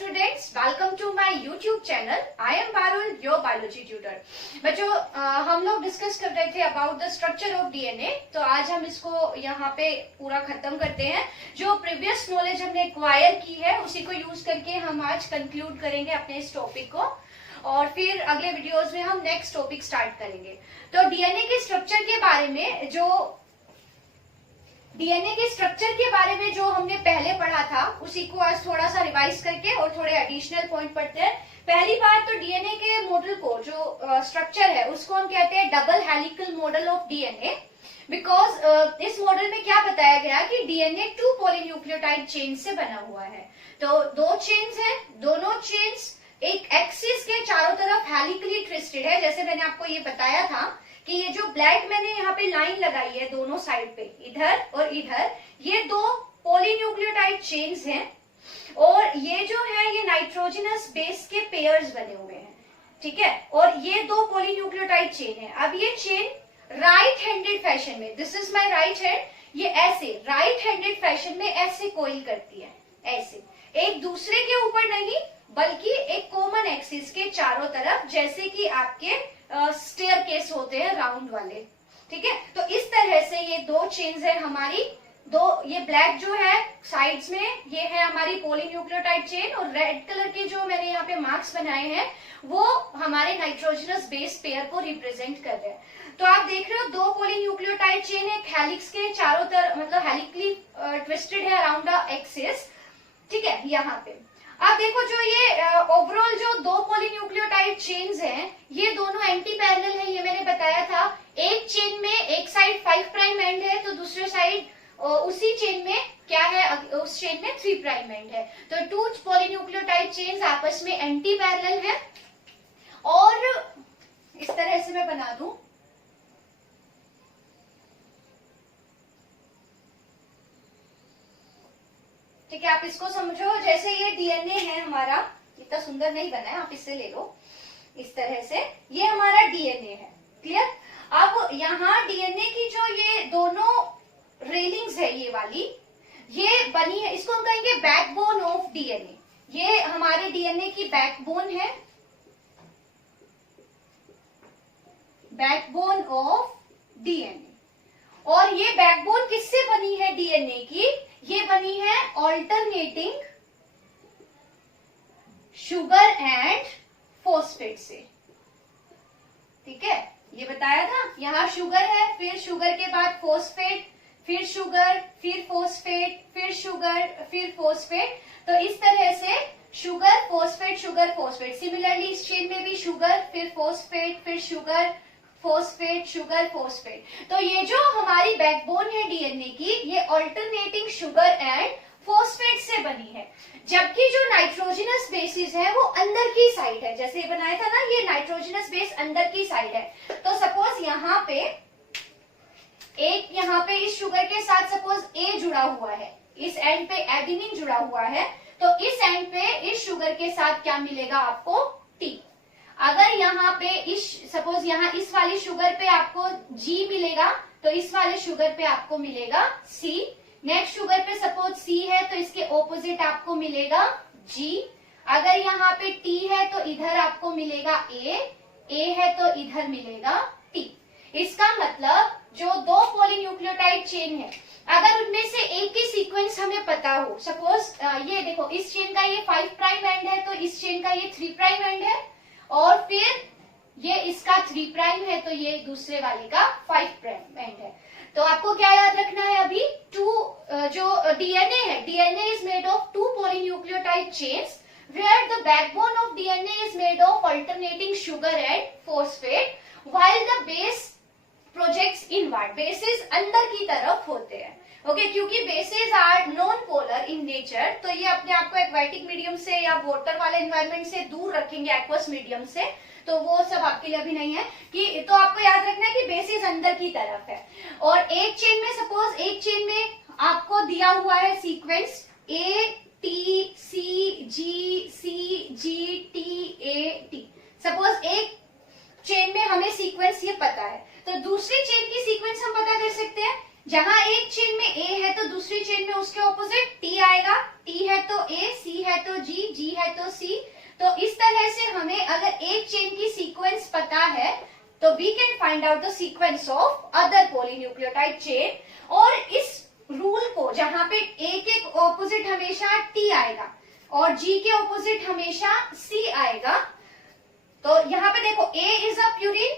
students, welcome to my YouTube channel. I am Parul, your biology tutor. बच्चों हम लोग discuss कर रहे थे about the structure of DNA, तो आज हम इसको यहाँ पे पूरा खत्म करते हैं। जो प्रीवियस नॉलेज हमने एक्वायर की है उसी को यूज करके हम आज कंक्लूड करेंगे अपने इस टॉपिक को, और फिर अगले वीडियोस में हम नेक्स्ट टॉपिक स्टार्ट करेंगे। तो डीएनए के स्ट्रक्चर के बारे में जो हमने पहले पढ़ा था उसी को आज थोड़ा सा रिवाइज करके और थोड़े एडिशनल पॉइंट पढ़ते हैं। पहली बात तो डीएनए के मॉडल को जो स्ट्रक्चर है उसको हम कहते हैं double helical model of DNA, because इस मॉडल में क्या बताया गया कि डीएनए 2 पॉलीन्यूक्लियोटाइड चेन से बना हुआ है। तो 2 चेन्स हैं, दोनों चेन्स एक एक्सिस के चारों तरफ हेलिकली ट्विस्टेड है। जैसे मैंने आपको ये बताया था कि ये जो ब्लैक मैंने यहाँ पे लाइन लगाई है दोनों साइड पे, इधर और इधर, ये 2 पॉलीन्यूक्लियोटाइड चेन्स हैं, और ये जो है ये नाइट्रोजनस बेस के पेयर्स बने हुए हैं, ठीक है। और ये 2 पॉलीन्यूक्लियोटाइड चेन है। अब ये चेन राइट हैंडेड फैशन में, this is my right hand, ये ऐसे राइट हैंडेड फैशन में ऐसे कोइल करती है, ऐसे एक दूसरे के ऊपर नहीं बल्कि एक कॉमन एक्सिस के चारों तरफ, जैसे कि आपके स्टेयर केस होते हैं राउंड वाले, ठीक है। तो इस तरह से ये 2 चेन्स है हमारी, ये ब्लैक जो है साइड्स में ये है हमारी पॉलीन्यूक्लियोटाइड चेन, और रेड कलर के जो मैंने यहाँ पे मार्क्स बनाए हैं वो हमारे नाइट्रोजनस बेस पेयर को रिप्रेजेंट कर रहे हैं। तो आप देख रहे हो 2 पॉलीन्यूक्लियोटाइड चेन एक हेलिक्स के चारों तरफ, मतलब हेलिकली ट्विस्टेड है अराउंड द एक्सिस, ठीक है। यहाँ पे अब देखो जो ये ओवरऑल जो 2 पॉलीन्यूक्लियोटाइड चेन्स हैं ये दोनों एंटी पैरेलल है, ये मैंने बताया था। एक चेन में एक साइड 5 प्राइम एंड है तो दूसरे साइड उसी चेन में क्या है, उस चेन में 3 प्राइम एंड है। तो 2 पॉलीन्यूक्लियोटाइड चेन्स आपस में एंटी पैरेलल है। और इस तरह से मैं बना दूं, ठीक है। आप इसको समझो जैसे ये डीएनए है हमारा, इतना सुंदर नहीं बना है, आप इससे ले लो इस तरह से, ये हमारा डीएनए है, क्लियर। अब यहाँ डीएनए की जो ये दोनों रेलिंग्स है ये वाली, ये बनी है, इसको हम कहेंगे बैकबोन ऑफ डीएनए। ये हमारे डीएनए की बैकबोन है, बैकबोन ऑफ डीएनए। और ये बैकबोन किससे बनी है डीएनए की, ये बनी है ऑल्टरनेटिंग शुगर एंड फॉस्फेट से, ठीक है। ये बताया था, यहाँ शुगर है, फिर शुगर के बाद फॉस्फेट, फिर शुगर, फिर फॉस्फेट, फिर शुगर, फिर फॉस्फेट। तो इस तरह से sugar phosphate sugar phosphate, similarly इस चेन में भी शुगर, फिर फॉस्फेट, फिर शुगर, फॉस्फेट, शुगर, फॉस्फेट। तो ये जो हमारी बैकबोन है डीएनए की, ये ऑल्टरनेटिंग शुगर एंड फॉस्फेट से बनी है। जबकि जो नाइट्रोजनस बेसिस है वो अंदर की साइड है, जैसे बनाया था ना, ये नाइट्रोजनस बेस अंदर की साइड है। तो सपोज यहाँ पे इस शुगर के साथ सपोज ए जुड़ा हुआ है, इस एंड पे एडेनिन जुड़ा हुआ है, तो इस एंड पे इस शुगर के साथ क्या मिलेगा आपको, टी। अगर यहाँ पे सपोज यहाँ इस वाली शुगर पे आपको जी मिलेगा तो इस वाले शुगर पे आपको मिलेगा सी। नेक्स्ट शुगर पे सपोज सी है तो इसके ऑपोजिट आपको मिलेगा जी। अगर यहाँ पे टी है तो इधर आपको मिलेगा ए है तो इधर मिलेगा टी। इसका मतलब जो 2 पॉलीन्यूक्लियोटाइड चेन है, अगर उनमें से एक की सीक्वेंस हमें पता हो, सपोज ये देखो इस चेन का ये 5 प्राइम एंड है तो इस चेन का ये 3 प्राइम एंड है, और फिर ये इसका 3 प्राइम है तो ये दूसरे वाले का 5 प्राइम एंड है। तो आपको क्या याद रखना है अभी, जो डीएनए है, DNA is made of 2 polynucleotide chains where the backbone of DNA is made of alternating sugar and phosphate while the base projects inward. Bases अंदर की तरफ होते हैं, ओके क्योंकि bases are non polar in nature, तो ये अपने आप को एक्वेटिक मीडियम से या वाटर वाले एनवायरनमेंट से दूर रखेंगे, एक्वस मीडियम से, तो वो सब आपके लिए अभी नहीं है कि, तो आपको याद रखना है कि बेसिस अंदर की तरफ है। और एक चेन में सपोज एक चेन में आपको दिया हुआ है sequence A T C G T A T, suppose एक चेन में हमें सीक्वेंस ये पता है, तो दूसरी चेन की सीक्वेंस हम पता कर सकते हैं। जहां एक चेन में ए है तो दूसरी चेन में उसके ऑपोजिट टी आएगा, टी है तो ए, सी है तो जी है तो सी। तो इस तरह से हमें अगर एक चेन की सीक्वेंस पता है तो we can find out the sequence of other polynucleotide chain. और इस रूल को जहां पे ए के ऑपोजिट हमेशा टी आएगा और जी के ऑपोजिट हमेशा सी आएगा, तो यहाँ पे देखो A is a purine,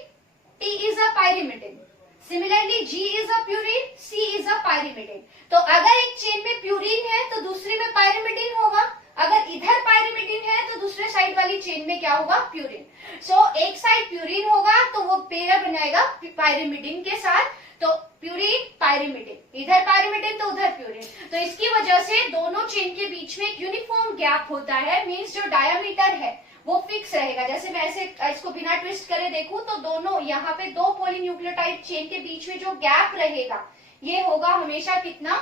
T is a pyrimidine, similarly G is a purine, C is a pyrimidine. तो अगर एक चेन में प्यूरिन है तो दूसरे में पायरिमिडिन होगा, अगर इधर पायरिमिडिन है तो दूसरे साइड वाली चेन में क्या होगा, प्यूरिन। सो एक साइड प्यूरिन होगा तो वो पेयर बनाएगा पायरिमिडिन के साथ, तो प्यूरिन पायरिमिडिन, इधर पायरिमिडिन तो उधर प्यूरिन। तो इसकी वजह से दोनों चेन के बीच में एक यूनिफॉर्म गैप होता है, मींस जो डायामीटर है वो फिक्स रहेगा। जैसे मैं ऐसे इसको बिना ट्विस्ट करे देखूं तो दोनों यहाँ पे दो पॉलीन्यूक्लियोटाइड चेन के बीच में जो गैप रहेगा ये होगा हमेशा कितना,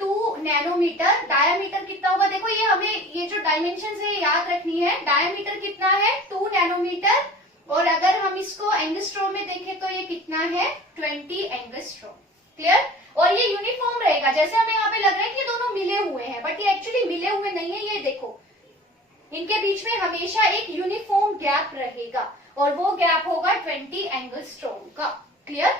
2 नैनोमीटर। डायामीटर कितना होगा, देखो ये हमें ये जो डायमेंशन है याद रखनी है। डायामीटर कितना है, 2 नैनोमीटर, और अगर हम इसको एंगस्ट्रोम में देखें तो ये कितना है, 20 एंगस्ट्रोम। क्लियर। और ये यूनिफॉर्म रहेगा, जैसे हमें यहाँ पे लग रहा है कि दोनों मिले हुए हैं, बट ये एक्चुअली मिले हुए नहीं है। ये देखो इनके बीच में हमेशा एक यूनिफॉर्म गैप रहेगा और वो गैप होगा 20 एंगस्ट्रोम का। क्लियर।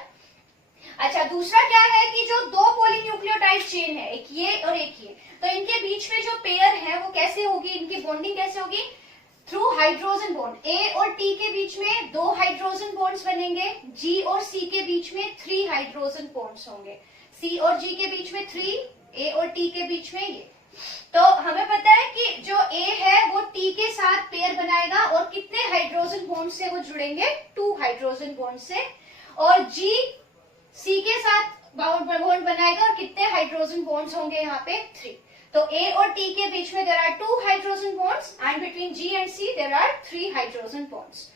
अच्छा, दूसरा क्या है कि जो दो पॉलीन्यूक्लियोटाइड चेन है, एक ये और एक ये, तो इनके बीच में जो पेयर है वो कैसे होगी, इनकी बॉन्डिंग कैसे होगी, थ्रू हाइड्रोजन बॉन्ड। ए और टी के बीच में 2 हाइड्रोजन बॉन्ड्स बनेंगे, जी और सी के बीच में 3 हाइड्रोजन बॉन्ड्स होंगे, सी और जी के बीच में 3, ए और टी के बीच में ये। तो हमें पता है कि जो ए है वो टी के साथ पेयर बनाएगा और कितने हाइड्रोजन बॉन्ड से वो जुड़ेंगे, 2 हाइड्रोजन बॉन्ड से, और जी सी के साथ बॉन्ड बनाएगा और कितने हाइड्रोजन बॉन्ड्स होंगे यहाँ पे, 3। तो ए और टी के बीच में there are 2 hydrogen bonds and between G and C there are 3 hydrogen bonds.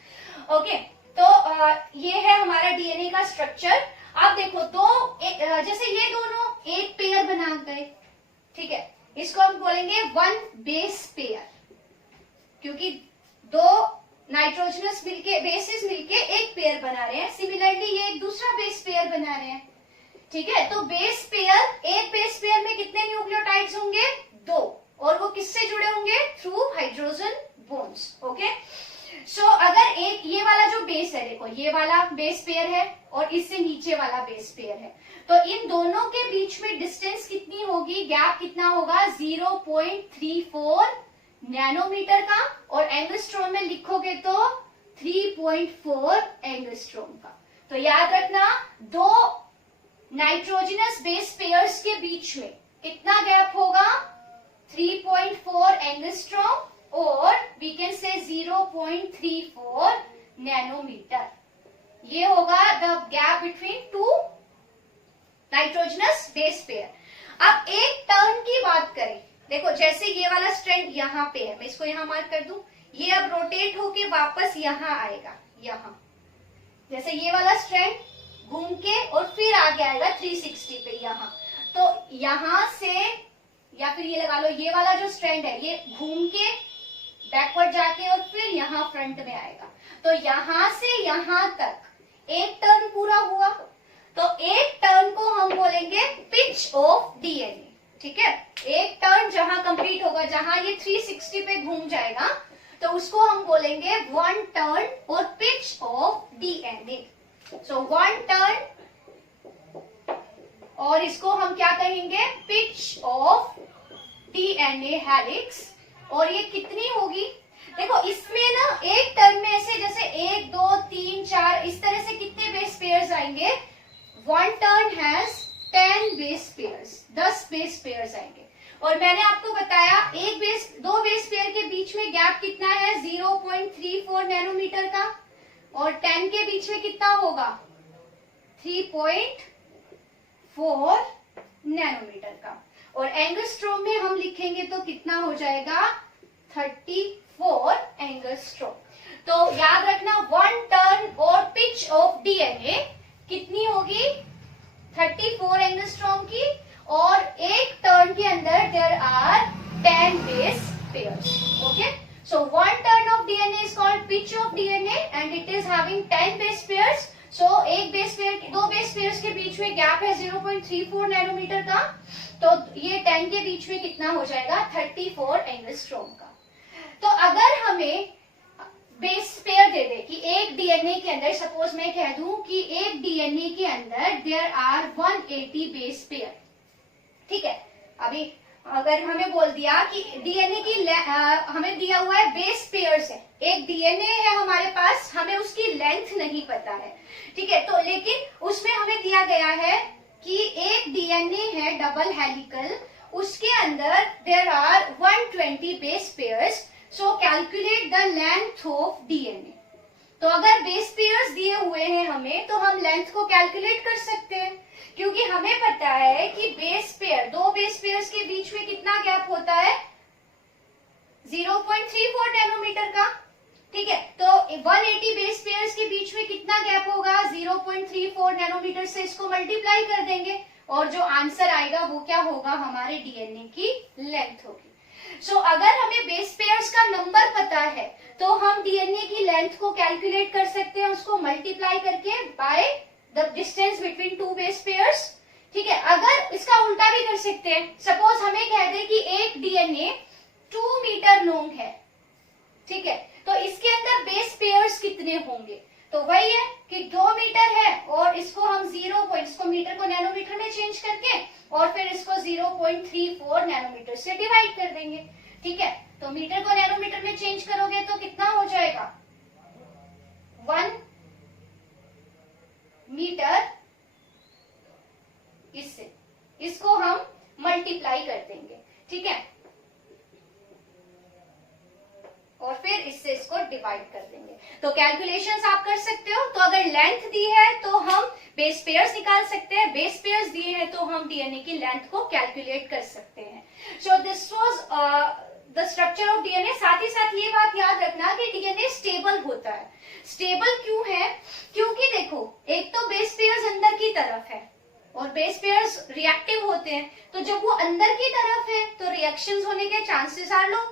Okay, तो ये है हमारा डीएनए का स्ट्रक्चर। अब देखो जैसे ये दोनों एक पेयर बना गए, ठीक है, इसको हम बोलेंगे 1 बेस पेयर, क्योंकि 2 नाइट्रोजनस मिलके बेसिस मिलके एक पेयर बना रहे हैं। सिमिलरली ये एक दूसरा बेस पेयर बना रहे हैं, ठीक है। तो बेस पेयर, एक बेस पेयर में कितने न्यूक्लियोटाइड्स होंगे, 2, और वो किससे जुड़े होंगे, थ्रू हाइड्रोजन बॉन्ड्स। ओके, सो अगर एक ये वाला जो बेस है, देखो ये वाला बेस पेयर है और इससे नीचे वाला बेस पेयर है, तो इन दोनों के बीच में डिस्टेंस कितनी होगी, गैप कितना होगा, 0.34 नैनोमीटर का, और एंगस्ट्रोम में लिखोगे तो 3.4 एंगस्ट्रोम का। तो याद रखना, 2 नाइट्रोजनस बेस पेयर्स के बीच में कितना गैप होगा, 3.4 एंगस्ट्रोम, और वी कैन से 0.34 नैनोमीटर। ये होगा the gap between 2 nitrogenous base pair. अब एक टर्न की बात करें, देखो जैसे ये वाला स्ट्रैंड यहाँ पे है, मैं इसको यहाँ मार्क कर दूं, ये अब रोटेट होके वापस यहाँ आएगा, यहाँ जैसे ये वाला स्ट्रैंड घूम के और फिर आगे आएगा 360 पे यहाँ, तो यहाँ से या फिर ये लगा लो, ये वाला जो स्ट्रैंड है ये घूम के बैकवर्ड जाके और फिर यहाँ फ्रंट में आएगा। तो यहाँ से यहाँ तक एक टर्न पूरा हुआ, तो एक टर्न को हम बोलेंगे पिच ऑफ डीएनए। ठीक है, एक टर्न जहां कंप्लीट होगा, जहां ये 360 पे घूम जाएगा, तो उसको हम बोलेंगे 1 टर्न और pitch of DNA. So 1 turn, और इसको हम क्या कहेंगे, पिच ऑफ डीएनए हेलिक्स। और ये कितनी होगी, देखो इसमें ना एक टर्न में ऐसे जैसे 1 2 3 4 इस तरह से कितने बेस पेयर्स आएंगे, 1 turn has 10 base pairs, 10 base pairs आएंगे। और मैंने आपको बताया दो बेस पेयर के बीच में गैप कितना है, 0.34 नैनोमीटर का, और 10 के बीच में कितना होगा, 3.4 नैनोमीटर का। और एंगस्ट्रोम में हम लिखेंगे तो कितना हो जाएगा, 34 एंगस्ट्रोम। तो याद रखना 1 टर्न और पिच ऑफ डीएनए कितनी होगी, 34 एंगस्ट्रोम की, और एक टर्न के अंदर there are 10 base pairs. Okay, so 1 turn of DNA is called pitch of DNA and it is having 10 base pairs. So एक बेस पेयर, 2 बेस पेयर्स के बीच में गैप है 0.34 नैनोमीटर का, तो ये 10 के बीच में कितना हो जाएगा 34 एंगस्ट्रॉम का। तो अगर हमें बेस पेयर दे दे कि एक डीएनए के अंदर, सपोज मैं कह दूं कि एक डीएनए के अंदर देयर आर 180 बेस पेयर, ठीक है। अभी अगर हमें बोल दिया कि डीएनए की हमें दिया हुआ है बेस पेयर्स है, एक डीएनए है हमारे पास, हमें उसकी लेंथ नहीं पता है, ठीक है। तो लेकिन उसमें हमें दिया गया है कि एक डीएनए है डबल हेलिकल, उसके अंदर there are 120 base pairs, so calculate the length of DNA. तो अगर बेस पेयर्स दिए हुए हैं हमें, तो हम लेंथ को कैलकुलेट कर सकते हैं, क्योंकि हमें पता है कि बेस पेयर, दो बेस पेयर्स के बीच में कितना गैप होता है 0.34 नैनोमीटर का, ठीक है। तो 180 बेस पेयर्स के बीच में कितना गैप होगा 0.34 नैनोमीटर से इसको मल्टीप्लाई कर देंगे और जो आंसर आएगा वो क्या होगा, हमारे डीएनए की लेंथ होगी। सो अगर हमें बेस पेयर्स का नंबर पता है तो हम डीएनए की लेंथ को कैलकुलेट कर सकते हैं, उसको मल्टीप्लाई करके by the distance between two base pairs, ठीक है। अगर इसका उल्टा भी कर सकते हैं, सपोज हमें कह दे कि एक डीएनए 2 मीटर लॉन्ग है, ठीक है, तो इसके अंदर बेस पेयर्स कितने होंगे, तो वही है कि 2 मीटर है और इसको हम इसको मीटर को नैनोमीटर में चेंज करके और फिर इसको 0.34 नैनोमीटर से डिवाइड कर देंगे, ठीक है। तो मीटर को नैनोमीटर में चेंज करोगे तो कितना हो जाएगा 1 मीटर, इसको हम मल्टीप्लाई कर देंगे, ठीक है, और फिर इससे इसको डिवाइड कर देंगे। तो कैलकुलेशंस आप कर सकते हो। तो अगर लेंथ दी है तो हम बेस पेयर्स निकाल सकते हैं, बेस पेयर्स दिए हैं तो हम डीएनए की लेंथ को कैलकुलेट कर सकते हैं। So this was the structure of DNA. साथ ही साथ ये बात याद रखना कि डीएनए स्टेबल होता है। स्टेबल क्यों है, क्योंकि देखो एक तो बेस पेयर्स अंदर की तरफ है और बेस पेयर्स रिएक्टिव होते हैं, तो जब वो अंदर की तरफ है तो रिएक्शंस होने के चांसेस आर लो।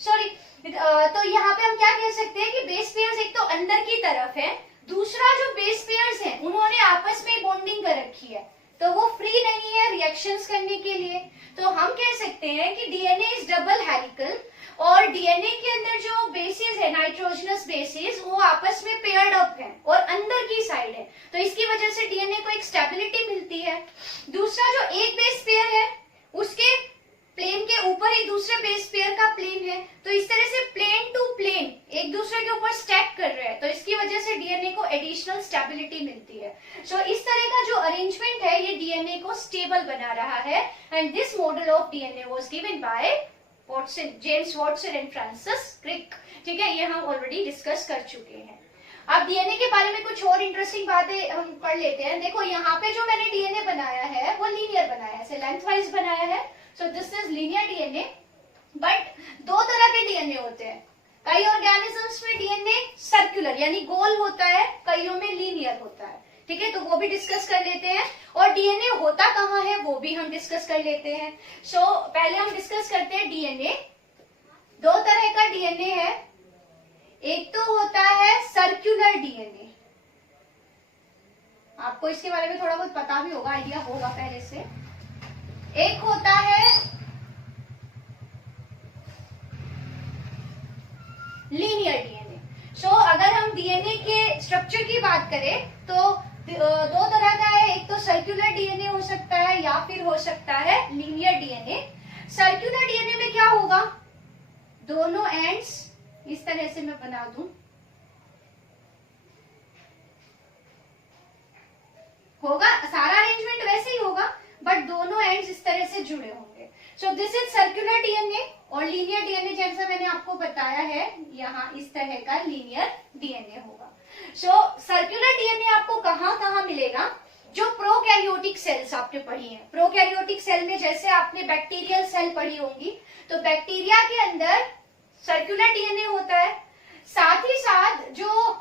तो यहाँ पे हम क्या कह सकते हैं कि बेस पेयर्स एक तो अंदर की तरफ है, दूसरा जो बेस पेयर्स हैं उन्होंने आपस में बॉन्डिंग कर रखी है, तो वो फ्री नहीं है रिएक्शंस करने के लिए। तो हम कह सकते हैं कि डीएनए इज डबल हेलिकल और डीएनए के अंदर जो बेसिस है नाइट्रोजनस बेसिस वो आपस में पेयर्ड अप है और अंदर की साइड है, तो इसकी वजह से डीएनए को एक स्टेबिलिटी मिलती है। दूसरा जो एक बेस पेयर है उसके प्लेन के ऊपर एक दूसरे बेस पेयर का प्लेन है, तो इस तरह से प्लेन टू प्लेन एक दूसरे के ऊपर स्टैक कर रहे हैं, तो इसकी वजह से डीएनए को एडिशनल स्टेबिलिटी मिलती है। सो इस तरह का जो अरेंजमेंट है ये डीएनए को स्टेबल बना रहा है। And this model of DNA was given by Watson, James Watson and Francis Crick, ठीक है, ये हम ऑलरेडी डिस्कस कर चुके हैं। अब डीएनए के बारे में कुछ और इंटरेस्टिंग बातें हम पढ़ लेते हैं। देखो यहाँ पे जो मैंने डीएनए बनाया है वो लीनियर बनाया है, लेंथ वाइज बनाया है। So this is linear DNA, but दो तरह के डीएनए होते हैं। कई ऑर्गेनिजम्स में डीएनए सर्कुलर यानी गोल होता है, कईयों में लीनियर होता है, ठीक है, तो वो भी डिस्कस कर लेते हैं। और डीएनए होता कहाँ है वो भी हम डिस्कस कर लेते हैं। सो पहले हम डिस्कस करते हैं डीएनए। दो तरह का डीएनए है, एक तो होता है सर्कुलर डीएनए, आपको इसके बारे में थोड़ा बहुत पता भी होगा, आइडिया होगा पहले से। एक होता है लीनियर डीएनए। सो अगर हम डीएनए के स्ट्रक्चर की बात करें तो दो तरह का है, एक तो सर्कुलर डीएनए हो सकता है या फिर हो सकता है लीनियर डीएनए। सर्कुलर डीएनए में क्या होगा, दोनों एंड्स इस तरह से मैं बना दूं, होगा सारा अरेंजमेंट वैसे ही होगा, बट दोनों एंड्स इस तरह से जुड़े होंगे। So this is circular DNA. और लीनियर डीएनए जैसा मैंने आपको बताया है यहाँ इस तरह का लीनियर डीएनए होगा। सो सर्कुलर डीएनए आपको कहाँ कहाँ मिलेगा, जो प्रोकैरियोटिक सेल्स आपने पढ़ी हैं। प्रोकैरियोटिक सेल में जैसे आपने बैक्टीरियल सेल पढ़ी होंगी, तो बैक्टीरिया के अंदर सर्कुलर डीएनए होता है। साथ ही साथ जो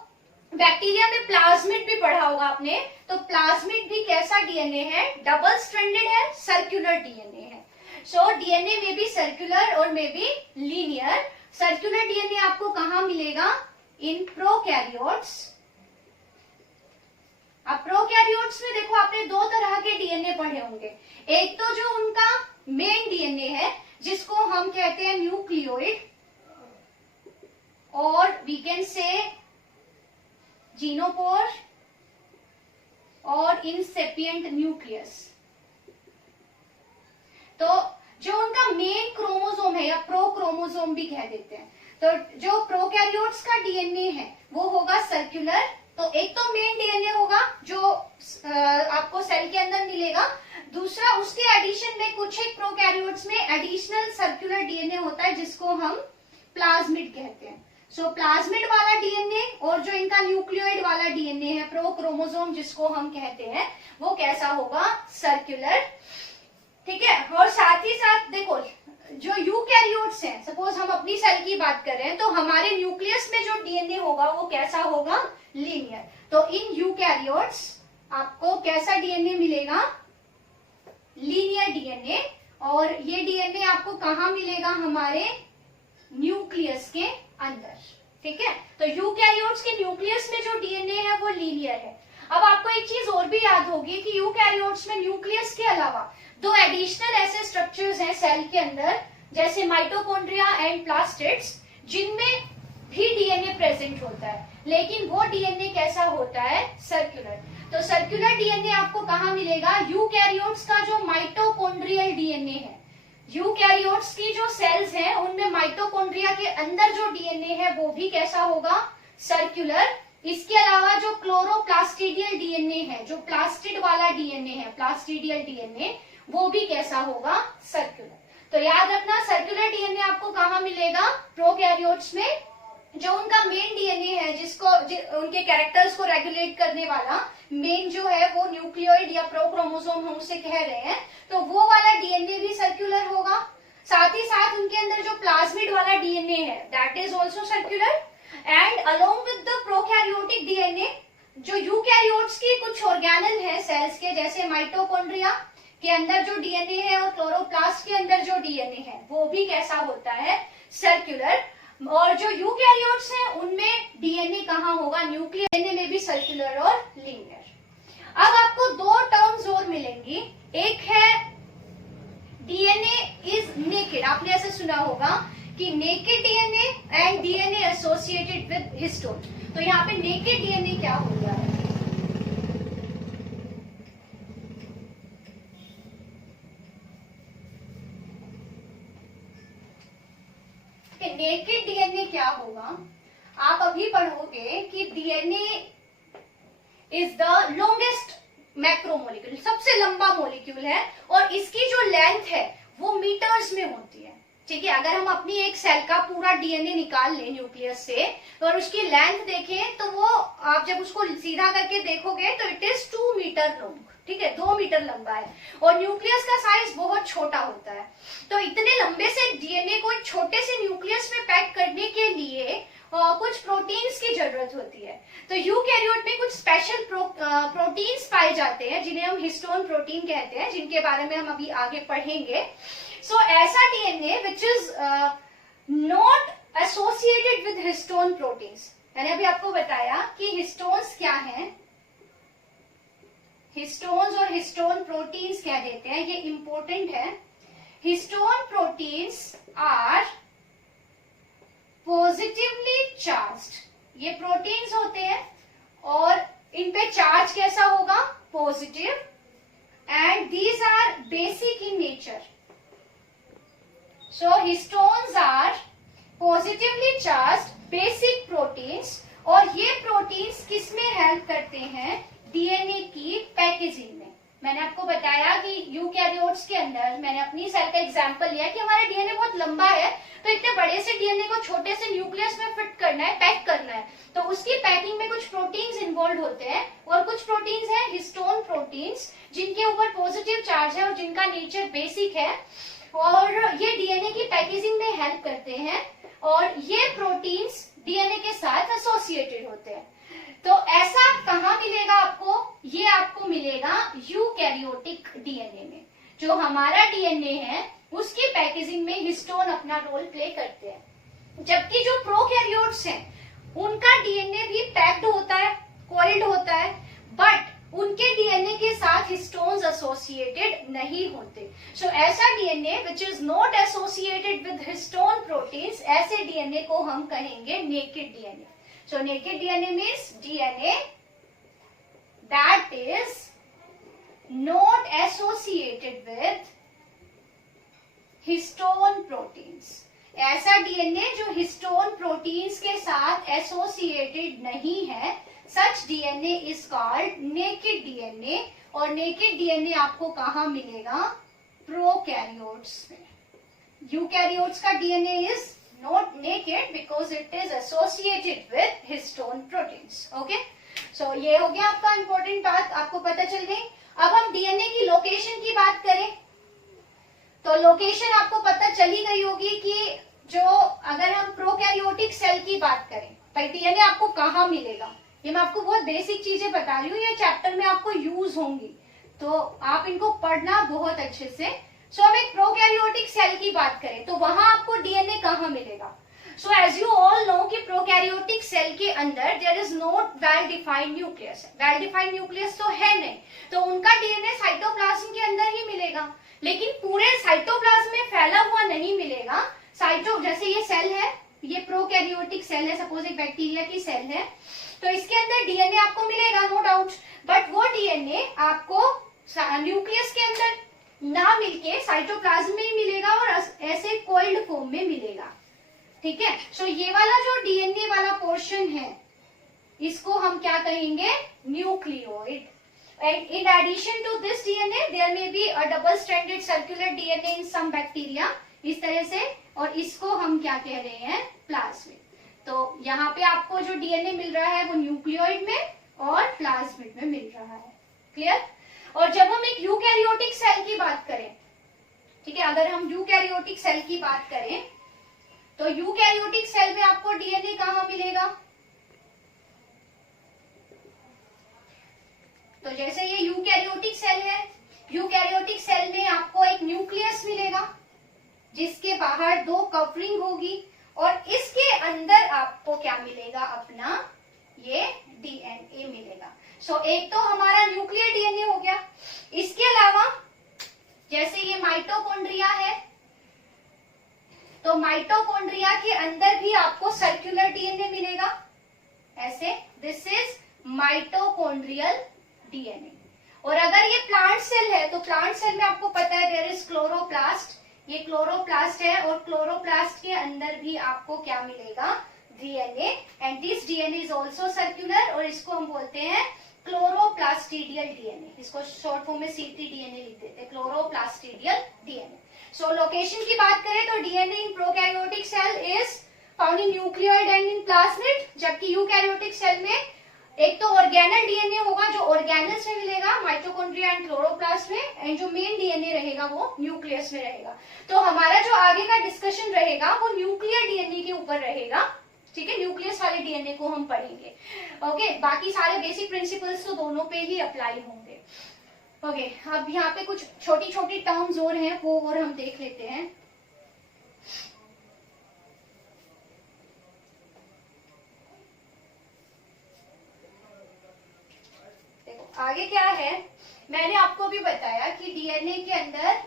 बैक्टीरिया में प्लाज्मिड भी पढ़ा होगा आपने, तो प्लाज्मिड भी कैसा डीएनए है, डबल स्ट्रैंडेड है, सर्कुलर डीएनए है। सो डीएनए में भी सर्कुलर और में भी लीनियर। सर्कुलर डीएनए आपको कहाँ मिलेगा, इन प्रोकैरियोट्स। अब प्रोकैरियोट्स में देखो आपने दो तरह के डीएनए पढ़े होंगे, एक तो जो उनका मेन डीएनए है जिसको हम कहते हैं न्यूक्लियोइड, और वी कैन से जीनोपोर और इंसेपिएंट न्यूक्लियस। तो जो उनका मेन क्रोमोसोम है या प्रोक्रोमोसोम भी कह देते हैं, तो जो प्रोकैरियोट्स का डीएनए है वो होगा सर्कुलर। तो एक तो मेन डीएनए होगा जो आपको सेल के अंदर मिलेगा, दूसरा उसके एडिशन में कुछ एक प्रोकैरियोट्स में एडिशनल सर्कुलर डीएनए होता है जिसको हम प्लाज्मिड कहते हैं। सो प्लाज्मिड वाला डीएनए और जो इनका न्यूक्लियोइड वाला डीएनए है प्रोक्रोमोसोम जिसको हम कहते हैं, वो कैसा होगा, सर्कुलर। ठीक है, और साथ ही साथ देखो जो यूकैरियोट्स हैं, सपोज हम अपनी सेल की बात कर रहे हैं, तो हमारे न्यूक्लियस में जो डीएनए होगा वो कैसा होगा, लीनियर। तो इन यूकैरियोट्स आपको कैसा डीएनए मिलेगा, लीनियर डीएनए। और ये डीएनए आपको कहाँ मिलेगा, हमारे न्यूक्लियस के अंदर। ठीक है, तो यूकैरियोट्स के न्यूक्लियस में जो डीएनए है वो लीनियर है। अब आपको एक चीज और भी याद होगी कि यूकैरियोट्स में न्यूक्लियस के अलावा दो एडिशनल ऐसे स्ट्रक्चर्स हैं सेल के अंदर, जैसे माइटोकॉन्ड्रिया एंड प्लास्टिड्स, जिनमें भी डीएनए प्रेजेंट होता है, लेकिन वो डीएनए कैसा होता है, सर्कुलर। तो सर्कुलर डीएनए आपको कहाँ मिलेगा, यूकैरियोट्स का जो माइटोकॉन्ड्रियल डीएनए है, यूकैरियोट्स की जो सेल्स हैं उनमें माइटोकॉन्ड्रिया के अंदर जो डीएनए है वो भी कैसा होगा, सर्कुलर। इसके अलावा जो क्लोरोप्लास्टिडियल डीएनए है, जो प्लास्टिड वाला डीएनए है, प्लास्टिडियल डीएनए, वो भी कैसा होगा, सर्कुलर। तो याद रखना, सर्कुलर डीएनए आपको कहाँ मिलेगा, प्रोकैरियोट्स में। जो उनका मेन डीएनए है जिसको उनके कैरेक्टर्स को रेगुलेट करने वाला मेन जो है वो न्यूक्लियोइड या प्रोक्रोमोसोम हम उसे कह रहे हैं, तो वो वाला डीएनए भी सर्कुलर होगा। साथ ही साथ उनके अंदर जो प्लाज्मिड वाला डीएनए है that is also circular. And along with the prokaryotic DNA, जो यूकैरियोट्स की कुछ ऑर्गेनल है सेल्स के, जैसे माइटोकॉन्ड्रिया के अंदर जो डीएनए है और क्लोरोप्लास्ट के अंदर जो डीएनए है वो भी कैसा होता है, सर्कुलर। और जो यूकैरियोट्स हैं उनमें डीएनए कहाँ होगा, न्यूक्लियर डीएनए में भी सर्कुलर और लीनियर। अब आपको दो टर्म्स और मिलेंगी, एक है डीएनए इज नेकेड। आपने ऐसे सुना होगा कि naked DNA and DNA associated with histone. तो यहाँ पे नेकेड डीएनए क्या हो गया है, नेकेड डीएनए क्या होगा, आप अभी पढ़ोगे कि DNA is the longest macromolecule, सबसे लंबा मॉलिक्यूल है, और इसकी जो लेंथ है वो मीटर्स में होती है। ठीक है, अगर हम अपनी एक सेल का पूरा डीएनए निकाल लें न्यूक्लियस से और उसकी लेंथ देखें, तो वो आप जब उसको सीधा करके देखोगे तो इट इज 2 मीटर लॉन्ग। ठीक है, 2 मीटर लंबा है, और न्यूक्लियस का साइज बहुत छोटा होता है। तो इतने लंबे से डीएनए को एक छोटे से न्यूक्लियस में पैक करने के लिए कुछ प्रोटीन्स की जरूरत होती है। तो यूकैरियोट में कुछ स्पेशल प्रोटीन्स पाए जाते हैं जिन्हें हम हिस्टोन प्रोटीन कहते हैं, जिनके बारे में हम अभी आगे पढ़ेंगे। सो ऐसा DNA which is not associated with histone proteins, मैंने अभी आपको बताया कि हिस्टोन्स क्या हैं, हिस्टोन्स और हिस्टोन प्रोटीन्स क्या देते हैं, ये इंपॉर्टेंट है। Histone proteins are positively charged, ये प्रोटीन्स होते हैं और इन पे चार्ज कैसा होगा, positive, and these are basic in nature. So histones are positively charged basic proteins, और ये प्रोटीन्स किसमें हेल्प करते हैं, डीएनए की पैकेजिंग में। मैंने आपको बताया कि यूकैरियोट्स के अंदर, मैंने अपनी सेल का एग्जांपल लिया कि हमारा डीएनए बहुत लंबा है, तो इतने बड़े से डीएनए को छोटे से न्यूक्लियस में फिट करना है, पैक करना है, तो उसकी पैकिंग में कुछ प्रोटीन्स इन्वॉल्व होते हैं, और कुछ प्रोटीन्स हैं हिस्टोन प्रोटीन्स, जिनके ऊपर पॉजिटिव चार्ज है और जिनका नेचर बेसिक है, और ये डीएनए की पैकेजिंग में हेल्प करते हैं, और ये प्रोटीन्स डीएनए के साथ एसोसिएटेड होते हैं। तो ऐसा कहाँ मिलेगा आपको, ये आपको मिलेगा यूकैरियोटिक डीएनए में। जो हमारा डीएनए है उसकी पैकेजिंग में हिस्टोन अपना रोल प्ले करते हैं, जबकि जो प्रोकैरियोट्स हैं उनका डीएनए भी पैक्ड होता है, कॉइल्ड होता है, बट उनके डीएनए के साथ हिस्टोन्स एसोसिएटेड नहीं होते। सो ऐसा DNA which is not associated with histone proteins, ऐसे डीएनए को हम कहेंगे naked DNA. So naked DNA means DNA that is not associated with histone proteins. ऐसा डीएनए जो हिस्टोन प्रोटीन्स के साथ एसोसिएटेड नहीं है, such DNA is called naked DNA. और नेकेड डीएनए आपको कहां मिलेगा? प्रोकैरियोट्स में। यूकैरियोट्स का DNA is not naked because it is associated with histone proteins. Okay, सो ये हो गया आपका इंपॉर्टेंट बात, आपको पता चल गई। अब हम डीएनए की लोकेशन की बात करें तो लोकेशन आपको पता चली गई होगी कि जो अगर हम प्रोकैरियोटिक सेल की बात करें, भाई डीएनए आपको कहाँ मिलेगा, ये मैं आपको बहुत बेसिक चीजें बता रही हूँ, ये चैप्टर में आपको यूज होंगी, तो आप इनको पढ़ना बहुत अच्छे से। सो हम एक प्रोकैरियोटिक सेल की बात करें तो वहां आपको डीएनए कहाँ मिलेगा? So as you all know कि प्रोकैरियोटिक सेल के अंदर there is not well defined nucleus. Well defined nucleus तो है नहीं, तो उनका डीएनए साइटोप्लाज्म के अंदर ही मिलेगा, लेकिन पूरे साइटोप्लाज्म में फैला हुआ नहीं मिलेगा। जैसे ये सेल है, ये प्रोकैरियोटिक सेल है, सपोज एक बैक्टीरिया की सेल है, तो इसके अंदर डीएनए आपको मिलेगा नो डाउट, बट वो डीएनए आपको न्यूक्लियस के अंदर ना मिलके साइटोप्लाज्म में ही मिलेगा और ऐसे कोल्ड फॉर्म में मिलेगा। ठीक है, सो ये वाला जो डीएनए वाला पोर्शन है इसको हम क्या कहेंगे? Nucleoid. And in addition to this DNA, there may be a double-stranded circular DNA in some bacteria, इस तरह से, और इसको हम क्या कह रहे हैं? प्लाज्मिड। तो यहाँ पे आपको जो डीएनए मिल रहा है वो न्यूक्लियोइड में और प्लाज्मिड में मिल रहा है। क्लियर? और जब हम एक यूकैरियोटिक सेल की बात करें, ठीक है, अगर हम यूकैरियोटिक सेल की बात करें तो यूकैरियोटिक सेल में आपको डीएनए कहाँ मिलेगा? तो जैसे ये यूकैरियोटिक सेल है, यूकैरियोटिक सेल में आपको एक न्यूक्लियस मिलेगा जिसके बाहर दो कवरिंग होगी और इसके अंदर आपको क्या मिलेगा? अपना ये डीएनए मिलेगा। सो एक तो हमारा न्यूक्लियर डीएनए हो गया। इसके अलावा जैसे ये माइटोकॉन्ड्रिया है, तो माइटोकॉन्ड्रिया के अंदर भी आपको सर्कुलर डीएनए मिलेगा ऐसे, दिस इज माइटोकॉन्ड्रियल डीएनए। और अगर ये प्लांट सेल है तो प्लांट सेल में आपको पता है देयर इज क्लोरोप्लास्ट, ये क्लोरोप्लास्ट है और क्लोरोप्लास्ट के अंदर भी आपको क्या मिलेगा? DNA, and this DNA is also circular और इसको हम बोलते हैं क्लोरोप्लास्टिडियल डीएनए। इसको शॉर्ट फॉर्म में ctDNA लिख देते हैं, क्लोरोप्लास्टिडियल डीएनए। सो लोकेशन की बात करें तो DNA in prokaryotic cell is found in nucleoid and in plasmid, जबकि यूकैरियोटिक सेल में एक तो ऑर्गेनल डीएनए होगा जो ऑर्गेनल से मिलेगा माइटोकॉन्ड्रिया एंड क्लोरोप्लास्ट में, एंड जो मेन डीएनए रहेगा वो न्यूक्लियस में रहेगा। तो हमारा जो आगे का डिस्कशन रहेगा वो न्यूक्लियर डीएनए के ऊपर रहेगा। ठीक है, न्यूक्लियस वाले डीएनए को हम पढ़ेंगे। ओके, बाकी सारे बेसिक प्रिंसिपल्स तो दोनों पे ही अप्लाई होंगे। ओके, अब यहाँ पे कुछ छोटी छोटी टर्म्स और हैं वो और हम देख लेते हैं। आगे क्या है, मैंने आपको भी बताया कि डीएनए के अंदर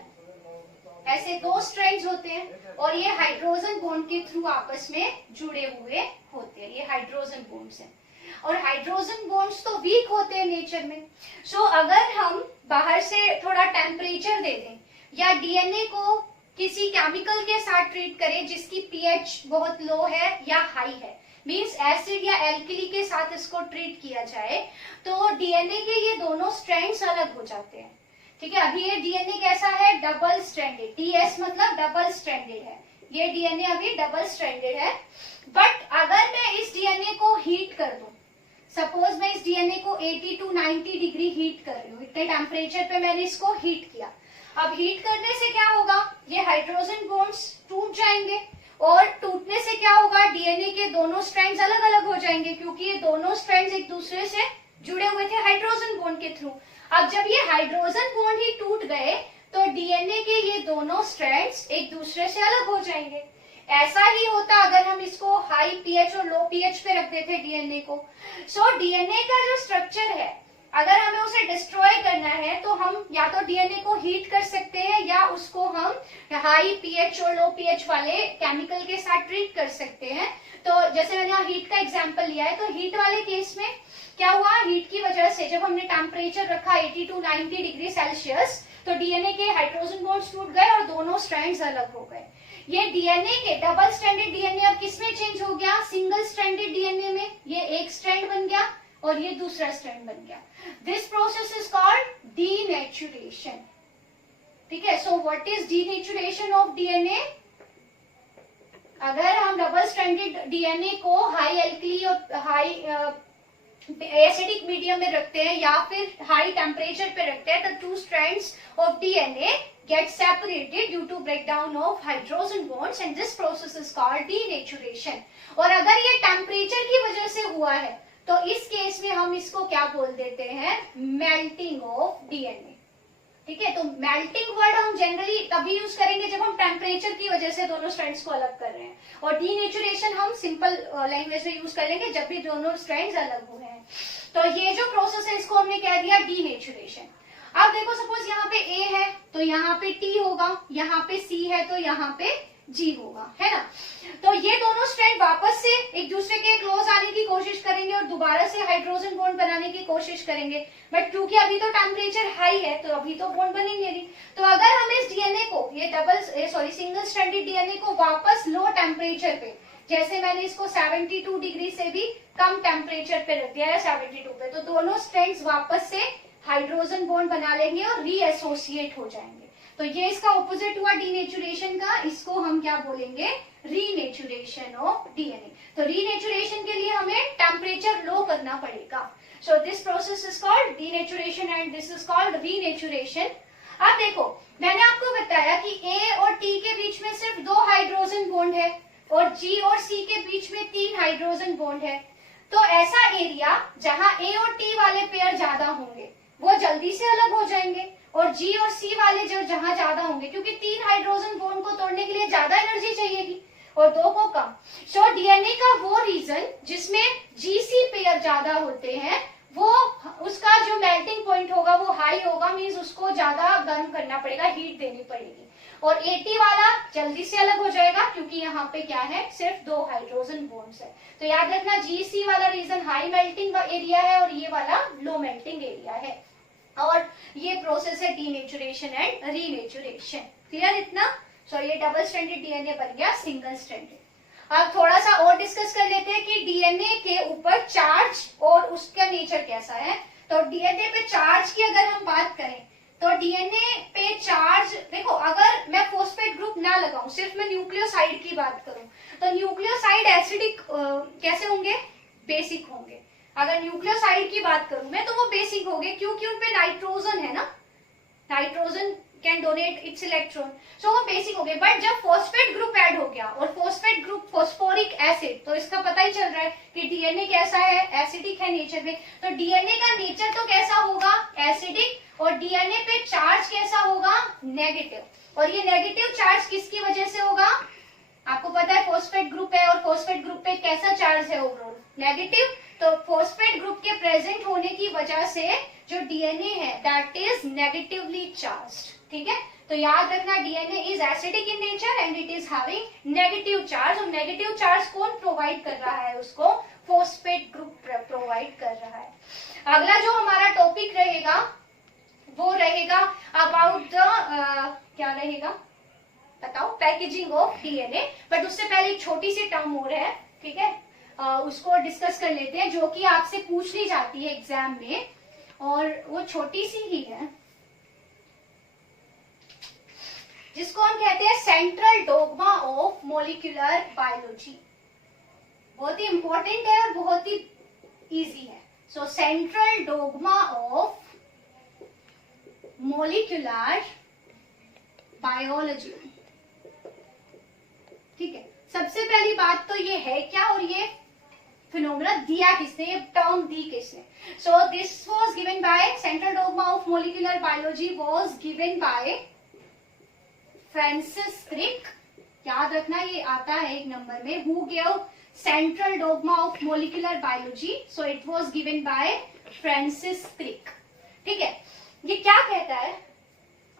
ऐसे दो स्ट्रैंड्स होते हैं और ये हाइड्रोजन बॉन्ड के थ्रू आपस में जुड़े हुए होते हैं। ये हाइड्रोजन बॉन्ड्स हैं और हाइड्रोजन बॉन्ड्स तो वीक होते हैं नेचर में। सो अगर हम बाहर से थोड़ा टेम्परेचर दे दें या डीएनए को किसी केमिकल के साथ ट्रीट करें जिसकी पीएच बहुत लो है या हाई है, मीन्स एसिड या एल्कली के साथ इसको ट्रीट किया जाए, तो डीएनए के ये दोनों स्ट्रैंड्स अलग हो जाते हैं। ठीक है, अभी ये डीएनए कैसा है? डबल स्ट्रैंडेड, डीएस मतलब डबल स्ट्रैंडेड है। ये डीएनए अभी डबल स्ट्रैंडेड है, बट अगर मैं इस डीएनए को हीट कर दूं, सपोज मैं इस डीएनए को 80 to 90 डिग्री हीट कर रही हूँ, इतने टेम्परेचर पे मैंने इसको हीट किया। अब हीट करने से क्या होगा? ये हाइड्रोजन बॉन्ड्स टूट जाएंगे और टूटने से क्या होगा? डीएनए के दोनों स्ट्रैंड्स अलग अलग हो जाएंगे क्योंकि ये दोनों स्ट्रैंड्स एक दूसरे से जुड़े हुए थे हाइड्रोजन बॉन्ड के थ्रू। अब जब ये हाइड्रोजन बॉन्ड ही टूट गए तो डीएनए के ये दोनों स्ट्रैंड्स एक दूसरे से अलग हो जाएंगे। ऐसा ही होता अगर हम इसको हाई पीएच और लो पीएच पे रख देते डीएनए को। सो डीएनए का जो स्ट्रक्चर है अगर हमें उसे डिस्ट्रॉय करना है तो हम या तो डीएनए को हीट कर सकते हैं या उसको हम हाई पीएच और लो पीएच वाले केमिकल के साथ ट्रीट कर सकते हैं। तो जैसे मैंने यहाँ हीट का एग्जांपल लिया है, तो हीट वाले केस में क्या हुआ, हीट की वजह से जब हमने टेम्परेचर रखा 80 to 90 डिग्री सेल्सियस, तो डीएनए के हाइड्रोजन बॉन्ड्स टूट गए और दोनों स्ट्रैंड्स अलग हो गए। ये डीएनए के डबल स्ट्रैंडेड डीएनए अब किसमें चेंज हो गया, सिंगल स्ट्रैंडेड डीएनए में। ये एक स्ट्रैंड बन गया और ये दूसरा स्ट्रैंड बन गया। This process is called denaturation. ठीक है, so what is denaturation of DNA? अगर हम डबल स्ट्रैंडेड डीएनए को हाई एल्कली और हाई एसिडिक मीडियम में रखते हैं या फिर हाई टेम्परेचर पे रखते हैं, तो two strands of DNA get separated due to breakdown of hydrogen bonds and this process is called denaturation। और अगर ये टेम्परेचर की वजह से हुआ है तो इस केस में हम इसको क्या बोल देते हैं, मेल्टिंग ऑफ डीएनए। ठीक है, तो मेल्टिंग वर्ड हम जनरली तभी यूज करेंगे जब हम टेम्परेचर की वजह से दोनों स्ट्रैंड्स को अलग कर रहे हैं, और डीनेचुरेशन हम सिंपल लैंग्वेज में यूज करेंगे जब भी दोनों स्ट्रैंड्स अलग हुए हैं। तो ये जो प्रोसेस है इसको हमने कह दिया डीनेचुरेशन। अब देखो सपोज यहाँ पे A है तो यहाँ पे T होगा, यहाँ पे C है तो यहाँ पे G होगा, है ना। तो ये दोनों स्ट्रैंड वापस से एक दूसरे के क्लोज आने की कोशिश करेंगे और दोबारा से हाइड्रोजन बॉन्ड बनाने की कोशिश करेंगे, बट क्योंकि अभी तो टेम्परेचर हाई है तो अभी तो बॉन्ड बनेंगे नहीं। तो अगर हम इस डीएनए को, ये सिंगल स्ट्रैंडेड डीएनए को वापस लो टेम्परेचर पे, जैसे मैंने इसको 72 डिग्री से भी कम टेम्परेचर पे रख दिया है 72 पे, तो दोनों स्ट्रैंड्स वापस से हाइड्रोजन बॉन्ड बना लेंगे और रीएसोसिएट हो जाएंगे। तो ये इसका ऑपोजिट हुआ डीनेचुरेशन का, इसको हम क्या बोलेंगे, रीनेचुरेशन ऑफ डीएनए। तो रीनेचुरेशन के लिए हमें टेम्परेचर लो करना पड़ेगा। सो this process is called denaturation and this is called renaturation. अब देखो मैंने आपको बताया कि A और T के बीच में सिर्फ 2 हाइड्रोजन बॉन्ड है और G और C के बीच में 3 हाइड्रोजन बॉन्ड है। तो ऐसा एरिया जहां A और T वाले पेयर ज्यादा होंगे वो जल्दी से अलग हो जाएंगे, और G और C वाले जो जहां ज्यादा होंगे, क्योंकि 3 हाइड्रोजन बॉन्ड को तोड़ने के लिए ज्यादा एनर्जी चाहिएगी और 2 को कम। सो डीएनए का वो रीजन जिसमें GC पेयर ज्यादा होते हैं, वो उसका जो मेल्टिंग पॉइंट होगा वो हाई होगा, मीन्स उसको ज्यादा गर्म करना पड़ेगा, हीट देनी पड़ेगी। और AT वाला जल्दी से अलग हो जाएगा क्योंकि यहाँ पे क्या है, सिर्फ 2 हाइड्रोजन बॉन्ड्स है। तो याद रखना GC वाला रीजन हाई मेल्टिंग एरिया है और ये वाला लो मेल्टिंग एरिया है। और ये प्रोसेस है डीनेचुरेशन एंड रीनेचुरेशन। क्लियर इतना? सो ये डबल स्ट्रैंडेड डीएनए बन गया सिंगल स्ट्रैंडेड। अब थोड़ा सा और डिस्कस कर लेते हैं कि डीएनए के ऊपर चार्ज और उसका नेचर कैसा है। तो डीएनए पे चार्ज की अगर हम बात करें तो डीएनए पे चार्ज, देखो अगर मैं फॉस्फेट ग्रुप ना लगाऊं, सिर्फ मैं न्यूक्लियोसाइड की बात करूं, तो न्यूक्लियोसाइड एसिडिक कैसे होंगे, बेसिक होंगे। अगर न्यूक्लियोसाइड की बात करूं मैं तो वो बेसिक होंगे क्योंकि उनपे नाइट्रोजन है ना, nitrogen can donate its electron, so वो बेसिक हो गए। बट जब फॉस्फेट ग्रुप ऐड हो गया और फॉस्फेट ग्रुप फॉस्फोरिक एसिड, तो इसका पता ही चल रहा है कि डीएनए कैसा है, एसिडिक है नेचर में। तो डीएनए का नेचर तो कैसा होगा, एसिडिक, और डीएनए पे चार्ज कैसा होगा, नेगेटिव। और ये नेगेटिव चार्ज किसकी वजह से होगा, आपको पता है फॉस्फेट ग्रुप है और फॉस्फेट ग्रुप पे कैसा चार्ज है, ओवरऑल नेगेटिव। तो फॉस्फेट ग्रुप के प्रेजेंट होने की वजह से जो डीएनए है दैट इज नेगेटिवली चार्ज्ड। ठीक है, तो याद रखना DNA is acidic in nature and it is having negative charge. और नेगेटिव चार्ज कौन प्रोवाइड कर रहा है, उसको फॉस्फेट ग्रुप प्रोवाइड कर रहा है। अगला जो हमारा टॉपिक रहेगा वो रहेगा अबाउट द क्या रहेगा बताओ, पैकेजिंग ऑफ डीएनए। बट उससे पहले एक छोटी सी टर्म और है, ठीक है, उसको डिस्कस कर लेते हैं, जो कि आपसे पूछ ली जाती है एग्जाम में, और वो छोटी सी ही है, जिसको हम कहते हैं central dogma of molecular biology. बहुत ही इंपॉर्टेंट है और बहुत ही इजी है। सो central dogma of molecular biology. ठीक है, सबसे पहली बात तो ये है क्या, और ये फिनोमेना दिया किसने, ये टर्म दी किसने। So this was given by, central dogma of molecular biology was given by Francis Crick. याद रखना ये आता है एक नंबर में। Who give central dogma of molecular biology, so it was given by Francis Crick. ठीक है, ये क्या कहता है,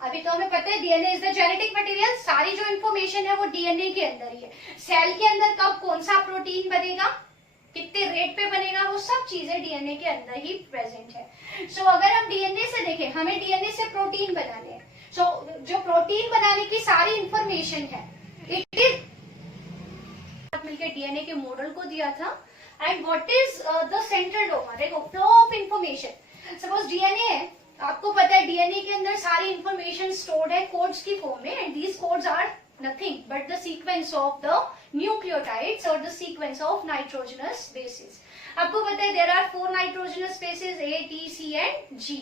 अभी तो हमें पता है DNA is the genetic material, सारी जो इन्फॉर्मेशन है वो डीएनए के अंदर ही है। सेल के अंदर कब कौन सा प्रोटीन बनेगा, कितने रेट पे बनेगा, वो सब चीजें डीएनए के अंदर ही प्रेजेंट है। सो अगर हम डीएनए से देखें, हमें डीएनए से प्रोटीन बनाने हैं, सो जो प्रोटीन बनाने की सारी इंफॉर्मेशन है इट इज मिलकर डीएनए के मॉडल को दिया था। And what is the central dogma, देखो flow of information. Suppose DNA है, आपको पता है डीएनए के अंदर सारी इंफॉर्मेशन स्टोर्ड है कोड्स की फॉर्म में, and these codes are nothing but the sequence of the nucleotides or the sequence of nitrogenous bases. आपको पता है there are 4 nitrogenous bases A, T, C and G.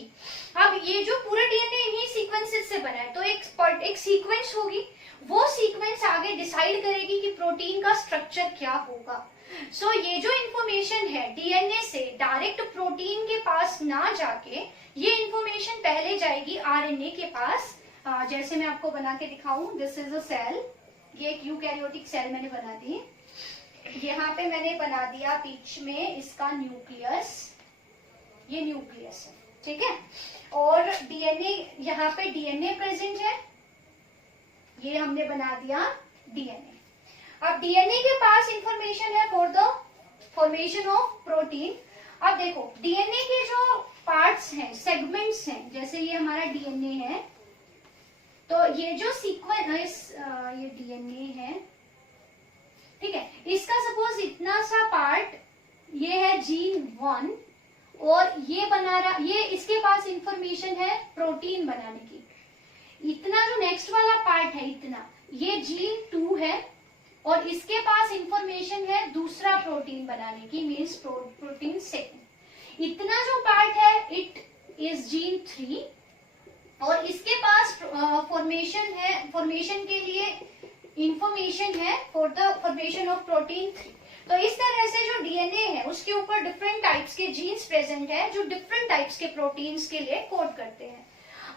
अब ये जो पूरा डीएनए इन्हीं सीक्वेंसेस से बना है, तो एक सीक्वेंस होगी, वो सीक्वेंस आगे डिसाइड करेगी कि प्रोटीन का स्ट्रक्चर क्या होगा। सो ये जो इंफॉर्मेशन है डीएनए से डायरेक्ट प्रोटीन के पास ना जाके ये इंफॉर्मेशन पहले जाएगी आरएनए के पास। जैसे मैं आपको बना के दिखाऊं, दिस इज अ सेल, ये एक यूकैरियोटिक सेल मैंने बना दी, यहाँ पे मैंने बना दिया बीच में इसका न्यूक्लियस, ये न्यूक्लियस है, ठीक है, और डीएनए, यहाँ पे डीएनए प्रेजेंट है, ये हमने बना दिया डीएनए। अब डीएनए के पास इंफॉर्मेशन है for the formation of protein. अब देखो डीएनए के जो पार्ट्स हैं, सेगमेंट्स हैं, जैसे ये हमारा डीएनए है, तो ये जो सीक्वेंस, ये डीएनए है, ठीक है, इसका सपोज इतना सा पार्ट ये है जीन 1, और ये बना रहा, ये इसके पास इंफॉर्मेशन है प्रोटीन बनाने की। इतना जो नेक्स्ट वाला पार्ट है, इतना ये जीन 2 है, और इसके पास इंफॉर्मेशन है दूसरा प्रोटीन बनाने की, मीन्स प्रोटीन 2। इतना जो पार्ट है इट इज जीन 3, और इसके पास फॉर्मेशन है, फॉर्मेशन के लिए इंफॉर्मेशन है for the formation of protein 3। तो इस तरह से जो डीएनए है उसके ऊपर डिफरेंट टाइप्स के जीन्स प्रेजेंट है जो डिफरेंट टाइप्स के प्रोटीन्स के लिए कोड करते हैं।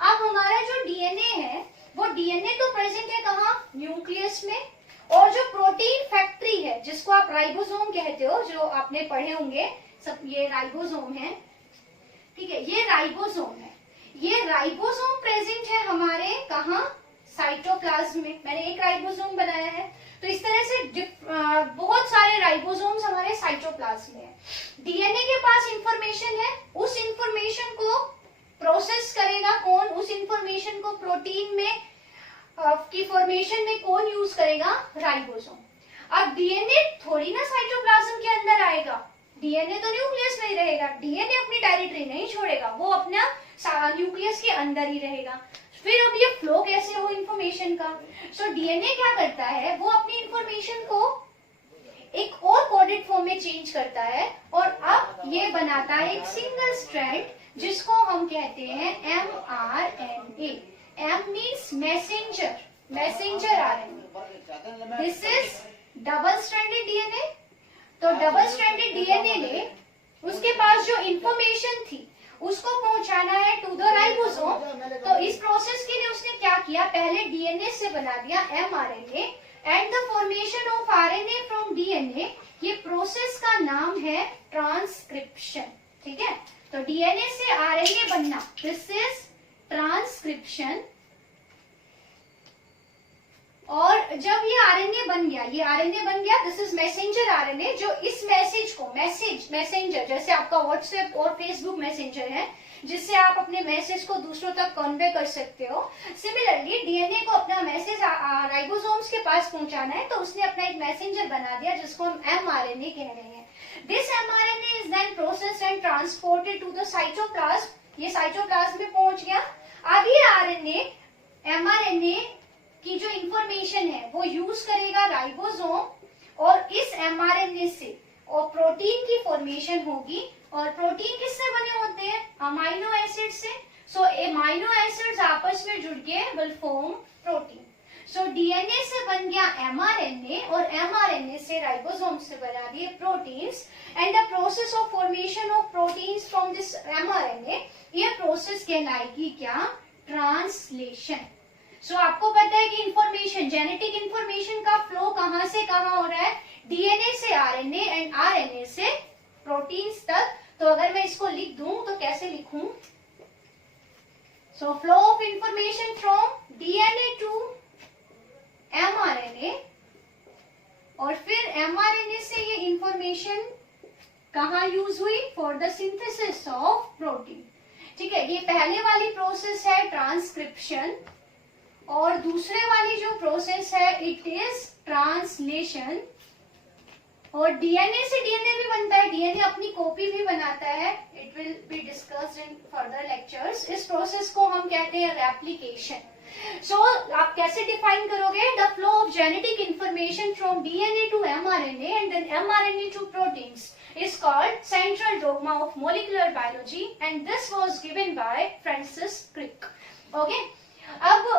अब हमारा जो डीएनए है वो डीएनए तो प्रेजेंट है कहाँ, न्यूक्लियस में, और जो प्रोटीन फैक्ट्री है जिसको आप राइबोसोम कहते हो, जो आपने पढ़े होंगे सब, ये राइबोसोम है, ठीक है, ये राइबोसोम है, ये राइबोसोम प्रेजेंट है हमारे कहाँ, साइटोप्लाज्म में। मैंने एक राइबोसोम बनाया है, तो इस तरह से बहुत सारे राइबोसोम्स हमारे साइटोप्लाज्म में है। डीएनए के पास इंफॉर्मेशन है, उस इंफॉर्मेशन को प्रोसेस करेगा कौन, उस इंफॉर्मेशन को प्रोटीन में की फॉर्मेशन में कौन यूज करेगा, राइबोसोम। अब डीएनए थोड़ी ना साइटोप्लाज्म के अंदर आएगा, डीएनए तो न्यूक्लियस में ही रहेगा, डीएनए अपनी टेरिटरी नहीं छोड़ेगा, वो अपना न्यूक्लियस के अंदर ही रहेगा। फिर अब ये फ्लो कैसे हो इंफॉर्मेशन का, सो डीएनए क्या करता है, वो अपनी इंफॉर्मेशन को एक और कोडेड फॉर्म में चेंज करता है, और अब ये बनाता है एक सिंगल स्ट्रैंड जिसको हम कहते हैं mRNA। M means messenger, messenger RNA. This is double stranded DNA. तो डबल स्ट्रैंडेड डीएनए ने उसके पास जो इंफॉर्मेशन थी उसको पहुंचाना है टू द राइबोसोम। तो इस प्रोसेस के लिए उसने क्या किया, पहले डीएनए से बना दिया mRNA and the formation of RNA from DNA. ये प्रोसेस का नाम है ट्रांसक्रिप्शन, ठीक है। तो डीएनए से आरएनए बनना, दिस इज ट्रांसक्रिप्शन। और जब ये आरएनए बन गया, ये आरएनए बन गया, दिस इज मैसेंजर आरएनए, जो इस मैसेज को, मैसेंजर जैसे आपका व्हाट्सएप और फेसबुक मैसेंजर है जिससे आप अपने मैसेज को दूसरों तक कन्वे कर सकते हो, सिमिलरली डीएनए को अपना मैसेज राइबोसोम्स के पास पहुंचाना है, तो उसने अपना एक मैसेंजर बना दिया जिसको हम mRNA कह रहे हैं। This mRNA is then processed and transported to the cytoplasm. ये साइटोप्लाज्म में पहुंच गया। अब ये आरएनए mRNA की जो इंफॉर्मेशन है वो यूज करेगा राइबोसोम, और इस mRNA से और प्रोटीन की फॉर्मेशन होगी। और प्रोटीन किससे बने होते हैं, अमाइनो एसिड से। सो अमाइनो एसिड्स आपस में जुड़ के will form protein. So DNA से बन गया mRNA, और mRNA से राइबोसोम से बना दिए proteins. And the process of formation of proteins from this mRNA, ये प्रोसेस कहलाएगी क्या, ट्रांसलेशन। सो आपको पता है कि इंफॉर्मेशन, जेनेटिक इंफॉर्मेशन का फ्लो कहां से कहां हो रहा है, डीएनए से आरएनए एंड आरएनए से प्रोटीन्स तक। तो अगर मैं इसको लिख दूं तो कैसे लिखूं? So flow of information from DNA to mRNA, और फिर एमआरएनए से ये इंफॉर्मेशन कहाँ यूज हुई? For the synthesis of protein. ठीक है, ये पहले वाली प्रोसेस है ट्रांसक्रिप्शन, और दूसरे वाली जो प्रोसेस है इट इज ट्रांसलेशन। और डीएनए से डीएनए भी बनता है, डीएनए अपनी कॉपी भी बनाता है, it will be discussed in further lectures. इस प्रोसेस को हम कहते हैं रेप्लिकेशन। सो आप कैसे डिफाइन करोगे? The flow of genetic information from DNA to mRNA and then mRNA to proteins is called central dogma of molecular biology, and this was given by Francis Crick. Okay, अब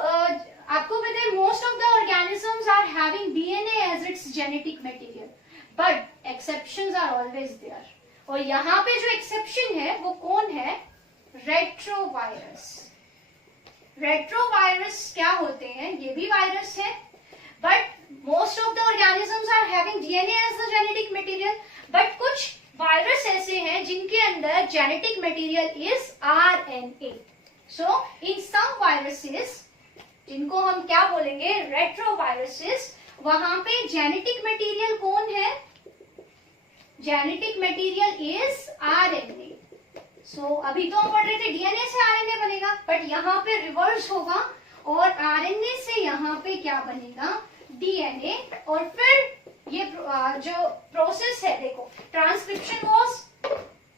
आपको पता है most of the organisms are having DNA as its genetic material, but exceptions are always there. और यहाँ पे जो exception है वो कौन है? रेट्रोवायरस। रेट्रोवायरस क्या होते हैं? ये भी वायरस है, but most of the organisms are having DNA as the genetic material, but कुछ वायरस ऐसे हैं जिनके अंदर genetic material is RNA. So in some viruses, जिनको हम क्या बोलेंगे? रेट्रोवायरसेस, वहां पे जेनेटिक मटेरियल कौन है? Genetic material is RNA. So अभी तो हम पढ़ रहे थे डीएनए से आरएनए बनेगा, बट यहाँ पे रिवर्स होगा और आरएनए से यहाँ पे क्या बनेगा? डीएनए। और फिर ये जो प्रोसेस है, देखो, transcription was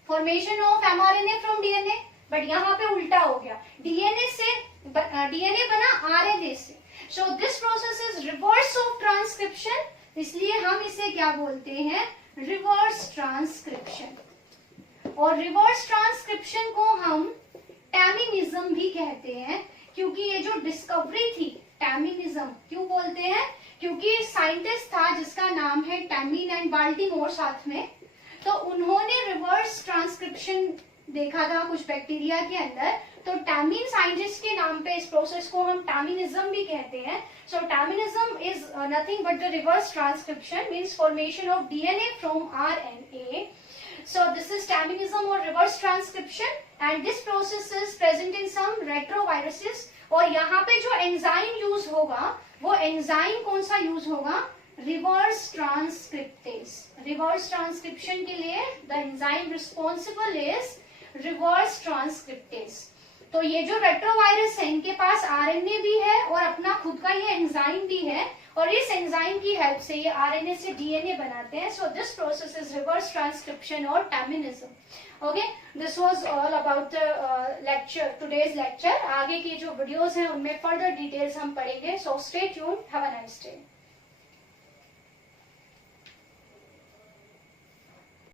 formation of mRNA from DNA, but यहाँ पे उल्टा हो गया, डीएनए से डीएनए बना आरएनए से। सो this process is reverse of transcription, इसलिए हम इसे क्या बोलते हैं? Reverse transcription. और रिवर्स ट्रांसक्रिप्शन को हम टैमिनिज्म भी कहते हैं, क्योंकि ये जो डिस्कवरी थी, टैमिनिज्म क्यों बोलते हैं? क्योंकि साइंटिस्ट था जिसका नाम है टैमिन एंड बाल्टीमोर साथ में, तो उन्होंने रिवर्स ट्रांसक्रिप्शन देखा था कुछ बैक्टीरिया के अंदर, तो टैमिन साइंटिस्ट के नाम पे इस प्रोसेस को हम टैमिनिज्म भी कहते हैं। So teminism is nothing but the reverse transcription, means formation of DNA from RNA. So this is teminism और reverse transcription, and this process is present in some retroviruses। और यहाँ पे जो एंजाइम यूज होगा वो एंजाइम कौन सा use होगा? Reverse transcriptase. रिवर्स ट्रांसक्रिप्शन के लिए the enzyme responsible is reverse transcriptase. तो ये जो रेट्रोवायरस है इनके पास आरएनए भी है और अपना खुद का ये एंजाइम भी है, और इस एंजाइम की हेल्प से ये आरएनए से डीएनए बनाते हैं। So this process is reverse transcription और teminism. Okay, this was all about lecture, today's lecture. आगे की जो वीडियोस हैं उनमें फर्दर डिटेल्स हम पढ़ेंगे। So stay tuned, have a nice day.